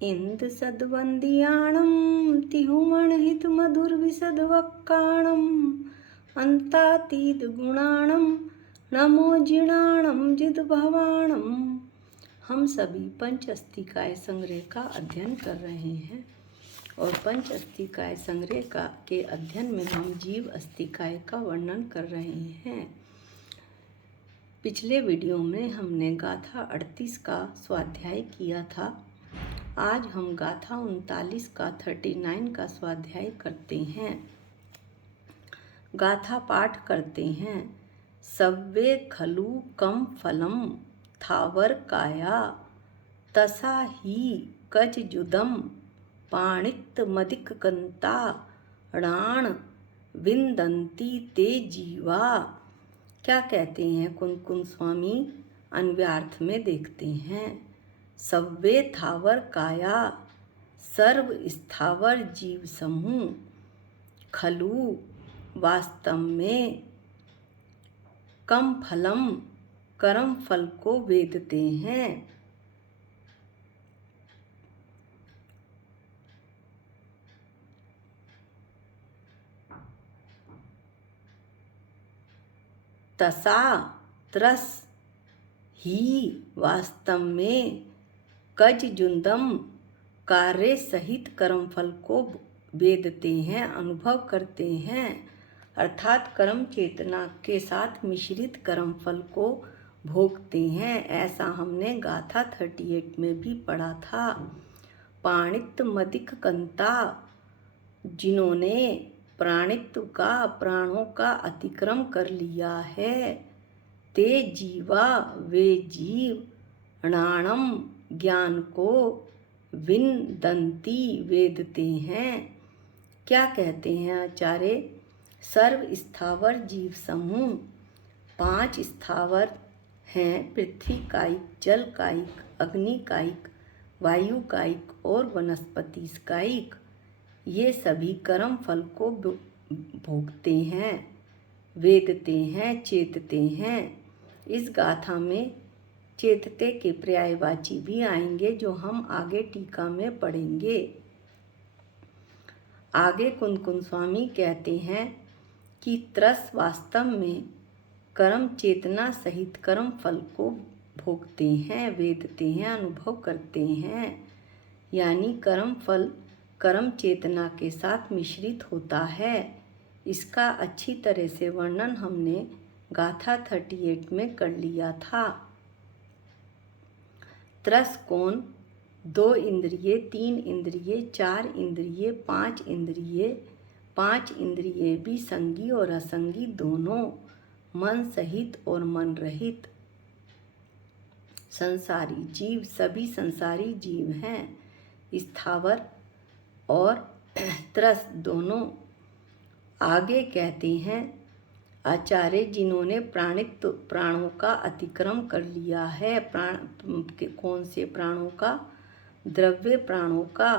इंद सद्वंदियाणं तिहुमणहित मधुर विशदवक्काणं अंतातीत गुणाणं नमो जिणाणं जिद्भवाणं। हम सभी पंच अस्थिकाय संग्रह का अध्ययन कर रहे हैं और पंच अस्थिकाय संग्रह के अध्ययन में हम जीव अस्थिकाय का वर्णन कर रहे हैं। पिछले वीडियो में हमने गाथा 38 का स्वाध्याय किया था। आज हम गाथा 39 का 39 का स्वाध्याय करते हैं। गाथा पाठ करते हैं। सव्वे खलु कम फलम थावर काया तसा ही कजजुदम पाणित मदिक कंता णाण विंदंती ते जीवा। क्या कहते हैं कुनकुन स्वामी? अन्वयार्थ में देखते हैं। सव्वे थावर काया सर्व स्थावर जीव समूह खलु वास्तव में कम फलम कर्म फल को वेदते हैं। तसा त्रस ही वास्तव में कजजुदम कार्य सहित कर्मफल को वेदते हैं, अनुभव करते हैं। अर्थात कर्म चेतना के साथ मिश्रित कर्मफल को भोगते हैं। ऐसा हमने गाथा 38 में भी पढ़ा था। पाणित मदिक कंता, जिन्होंने प्राणित्व का प्राणों का अतिक्रम कर लिया है। ते जीवा, वे जीव णाणम ज्ञान को विंदंती वेदते हैं। क्या कहते हैं आचार्य? सर्व स्थावर जीव समूह 5 स्थावर हैं। पृथ्वी कायिक, जल कायिक, अग्नि कायिक, वायु कायिक और वनस्पति कायिक। ये सभी कर्म फल को भोगते हैं, वेदते हैं, चेतते हैं। इस गाथा में चेतते के पर्यायवाची भी आएंगे जो हम आगे टीका में पढ़ेंगे। आगे कुनकुन स्वामी कहते हैं कि त्रस वास्तव में कर्म चेतना सहित कर्म फल को भोगते हैं, वेदते हैं, अनुभव करते हैं। यानी कर्म फल कर्म चेतना के साथ मिश्रित होता है। इसका अच्छी तरह से वर्णन हमने गाथा 38 में कर लिया था। त्रस कौन? 2 इंद्रिय, 3 इंद्रिय, 4 इंद्रिय, 5 इंद्रिय, 5 इंद्रिय भी संगी और असंगी दोनों, मन सहित और मन रहित संसारी जीव, सभी संसारी जीव हैं। स्थावर और त्रस दोनों। आगे कहते हैं आचार्य, जिन्होंने प्राणों का अतिक्रम कर लिया है। कौन से प्राणों का? द्रव्य प्राणों का।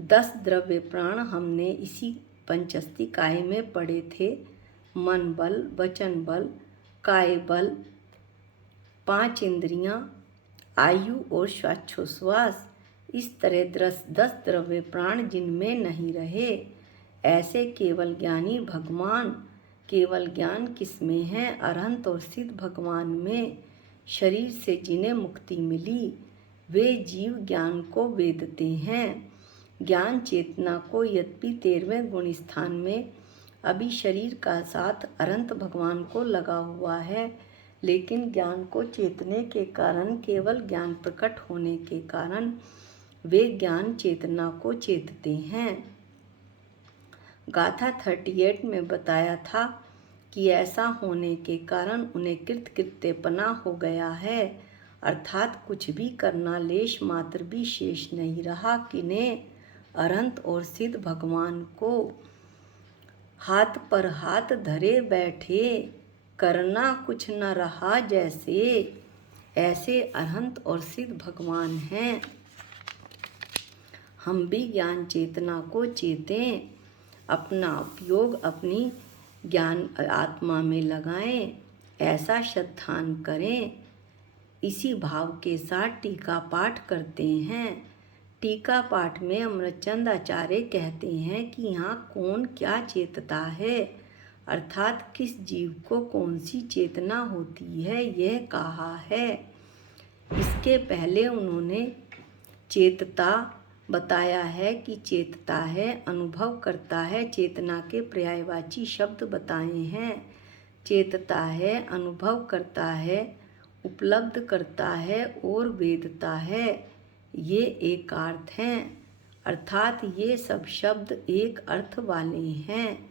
10 द्रव्य प्राण हमने इसी पंचस्तिकाय में पढ़े थे। मन बल, वचन बल, काय बल, 5 इंद्रियां, आयु और श्वासोच्छ्वास। इस तरह 10 द्रव्य प्राण जिनमें नहीं रहे, ऐसे केवल ज्ञानी भगवान। केवल ज्ञान किसमें है? अरहंत और सिद्ध भगवान में। शरीर से जिन्हें मुक्ति मिली वे जीव ज्ञान को वेदते हैं। ज्ञान चेतना को यद्यपि 13वें गुण स्थान में अभी शरीर का साथ अरहंत भगवान को लगा हुआ है, लेकिन ज्ञान को चेतने के कारण, केवल ज्ञान प्रकट होने के कारण वे ज्ञान चेतना को चेतते हैं। गाथा 38 में बताया था कि ऐसा होने के कारण उन्हें कृतकृत्यपना हो गया है। अर्थात कुछ भी करना लेश मात्र भी शेष नहीं रहा। किन्हें? अरहंत और सिद्ध भगवान को। हाथ पर हाथ धरे बैठे, करना कुछ न रहा जैसे। ऐसे अरहंत और सिद्ध भगवान हैं। हम भी ज्ञान चेतना को चेतें, अपना उपयोग अपनी ज्ञान आत्मा में लगाएं, ऐसा श्रद्धान करें। इसी भाव के साथ टीका पाठ करते हैं। टीका पाठ में अमरचंद आचार्य कहते हैं कि यहाँ कौन क्या चेतता है, अर्थात किस जीव को कौन सी चेतना होती है, यह कहा है। इसके पहले उन्होंने चेतता बताया है कि चेतता है, अनुभव करता है, चेतना के पर्यायवाची शब्द बताए हैं। चेतता है, अनुभव करता है, उपलब्ध करता है और वेदता है, ये एकार्थ हैं, अर्थात ये सब शब्द एक अर्थ वाले हैं,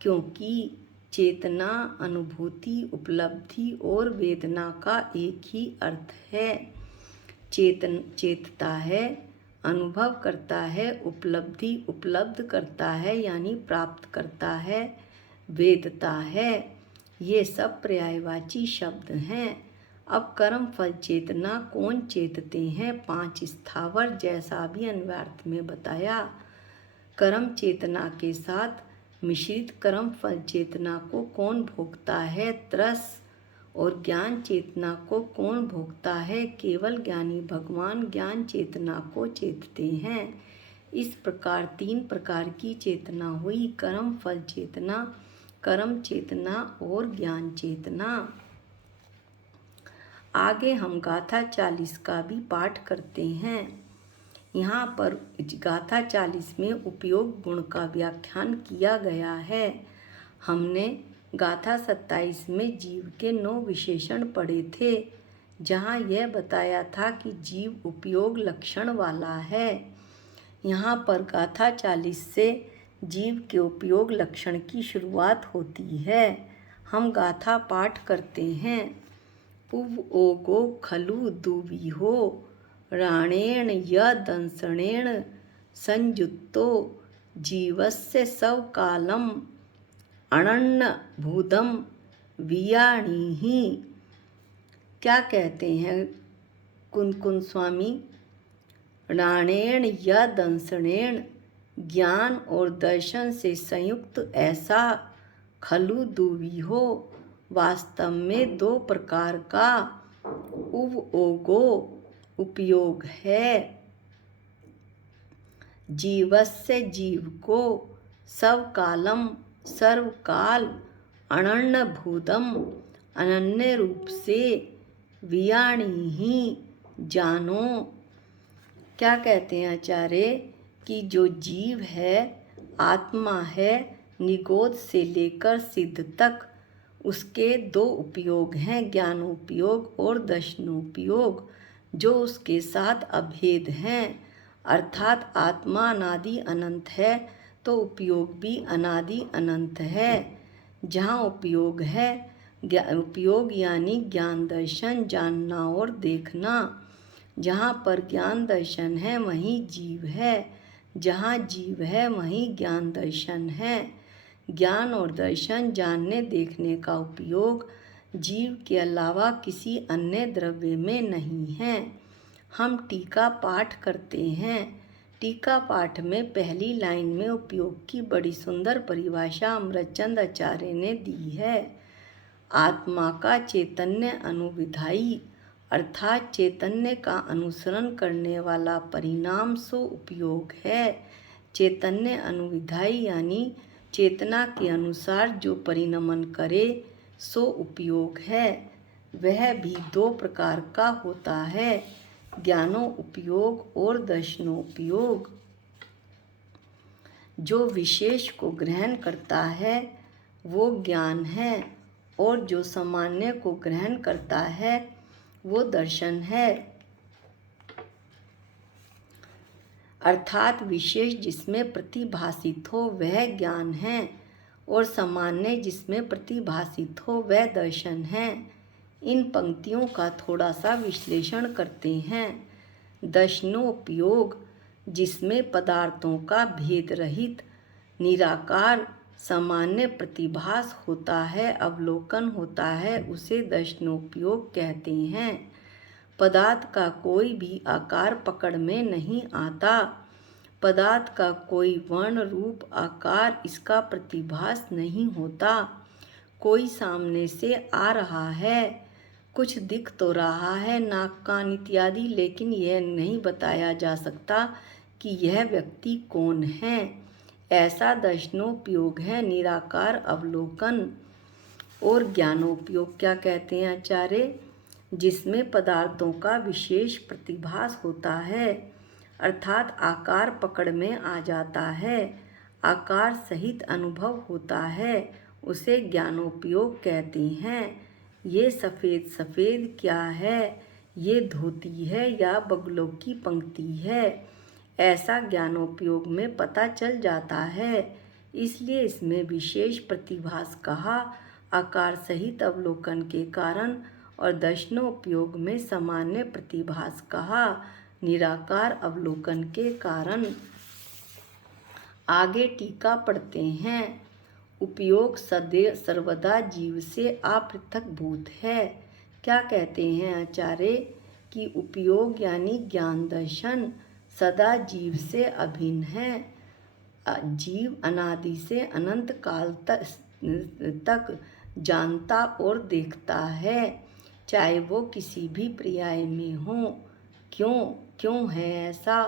क्योंकि चेतना, अनुभूति, उपलब्धि और वेदना का एक ही अर्थ है। चेतता है, अनुभव करता है, उपलब्धि उपलब्ध करता है यानी प्राप्त करता है, वेदता है, ये सब पर्यायवाची शब्द हैं। अब कर्म फल चेतना कौन चेतते हैं? 5 स्थावर, जैसा भी अन्वयार्थ में बताया। कर्म चेतना के साथ मिश्रित कर्म फल चेतना को कौन भोगता है? त्रस। और ज्ञान चेतना को कौन भोगता है? केवल ज्ञानी भगवान ज्ञान चेतना को चेतते हैं। इस प्रकार 3 प्रकार की चेतना हुई, कर्म फल चेतना, कर्म चेतना और ज्ञान चेतना। आगे हम गाथा 40 का भी पाठ करते हैं। यहाँ पर गाथा 40 में उपयोग गुण का व्याख्यान किया गया है। हमने गाथा 27 में जीव के 9 विशेषण पढ़े थे, जहाँ यह बताया था कि जीव उपयोग लक्षण वाला है। यहाँ पर गाथा 40 से जीव के उपयोग लक्षण की शुरुआत होती है। हम गाथा पाठ करते हैं। उव ओगो खलु दुविहो राणेण यदंसणेन संयुक्तो जीवस्य सवकालम अनन्नभूतम वियाणीहि। क्या कहते हैं कुन स्वामी? राणेण यदंसणेन, ज्ञान और दर्शन से संयुक्त ऐसा खलु दुविहो, वास्तव में 2 प्रकार का उव ओगो उपयोग है। जीवस्य जीव को, सवकालम सर्वकाल, अनन्यभूतम अनन्य रूप से, वियाणीहि जानो। क्या कहते हैं आचार्य कि जो जीव है, आत्मा है, निगोद से लेकर सिद्ध तक उसके 2 उपयोग हैं, ज्ञानोपयोग और दर्शनोपयोग, जो उसके साथ अभेद हैं। अर्थात आत्मा अनादि अनंत है तो उपयोग भी अनादि अनंत है। जहाँ उपयोग है, उपयोग यानी ज्ञान दर्शन, जानना और देखना। जहाँ पर ज्ञान दर्शन है वहीं जीव है, जहाँ जीव है वहीं ज्ञान दर्शन है। ज्ञान और दर्शन, जानने देखने का उपयोग जीव के अलावा किसी अन्य द्रव्य में नहीं है। हम टीका पाठ करते हैं। टीका पाठ में पहली लाइन में उपयोग की बड़ी सुंदर परिभाषा अमरचंद आचार्य ने दी है। आत्मा का चैतन्य अनुविधायी, अर्थात चैतन्य का अनुसरण करने वाला परिणाम सो उपयोग है। चैतन्य अनुविधायी यानी चेतना के अनुसार जो परिणमन करे सो उपयोग है। वह भी 2 प्रकार का होता है, ज्ञानोपयोग और दर्शनोपयोग। जो विशेष को ग्रहण करता है वो ज्ञान है, और जो सामान्य को ग्रहण करता है वो दर्शन है। अर्थात विशेष जिसमें प्रतिभासित हो वह ज्ञान है, और सामान्य जिसमें प्रतिभासित हो वह दर्शन है। इन पंक्तियों का थोड़ा सा विश्लेषण करते हैं। दर्शनोपयोग जिसमें पदार्थों का भेद रहित निराकार सामान्य प्रतिभास होता है, अवलोकन होता है, उसे दर्शनोपयोग कहते हैं। पदार्थ का कोई भी आकार पकड़ में नहीं आता, पदार्थ का कोई वर्ण रूप आकार इसका प्रतिभास नहीं होता। कोई सामने से आ रहा है, कुछ दिख तो रहा है, नाक कान इत्यादि, लेकिन यह नहीं बताया जा सकता कि यह व्यक्ति कौन है। ऐसा दर्शनोपयोग है निराकार अवलोकन। और ज्ञानोपयोग क्या कहते हैं आचार्य? जिसमें पदार्थों का विशेष प्रतिभास होता है, अर्थात आकार पकड़ में आ जाता है, आकार सहित अनुभव होता है, उसे ज्ञानोपयोग कहते हैं। ये सफ़ेद सफ़ेद क्या है? ये धोती है या बगलों की पंक्ति है? ऐसा ज्ञानोपयोग में पता चल जाता है, इसलिए इसमें विशेष प्रतिभास कहा। आकार सहित अवलोकन के कारण। और दर्शनोपयोग में सामान्य प्रतिभास कहा, निराकार अवलोकन के कारण। आगे टीका पढ़ते हैं। उपयोग सदैव सर्वदा जीव से अपृथकभूत है। क्या कहते हैं आचार्य? कि उपयोग यानी ज्ञान दर्शन सदा जीव से अभिन्न है। जीव अनादि से अनंत काल तक जानता और देखता है, चाहे वो किसी भी पर्याय में हो। क्यों है ऐसा?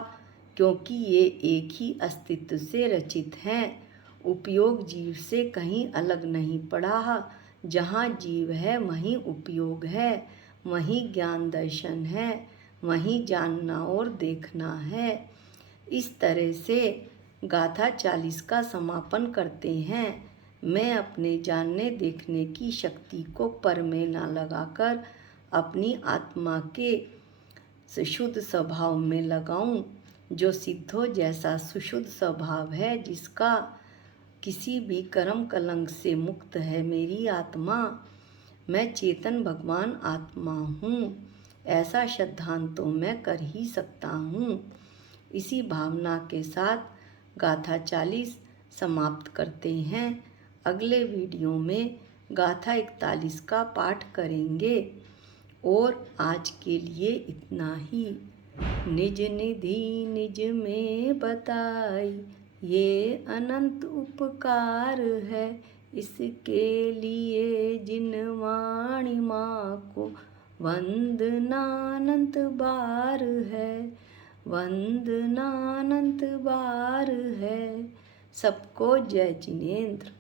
क्योंकि ये एक ही अस्तित्व से रचित हैं। उपयोग जीव से कहीं अलग नहीं पड़ा। जहाँ जीव है वहीं उपयोग है, वहीं ज्ञान दर्शन है, वहीं जानना और देखना है। इस तरह से गाथा 40 का समापन करते हैं। मैं अपने जानने देखने की शक्ति को पर में न लगाकर अपनी आत्मा के शुद्ध स्वभाव में लगाऊं, जो सिद्धो जैसा सुशुद्ध स्वभाव है, जिसका किसी भी कर्म कलंक से मुक्त है मेरी आत्मा। मैं चेतन भगवान आत्मा हूँ, ऐसा सिद्धांत तो मैं कर ही सकता हूँ। इसी भावना के साथ गाथा 40 समाप्त करते हैं। अगले वीडियो में गाथा 41 का पाठ करेंगे। और आज के लिए इतना ही। निज निधि निज में बताई, ये अनंत उपकार है। इसके लिए जिन वाणी माँ को वंदनानंत बार है, वंदनानंत बार है। सबको जय जिनेंद्र।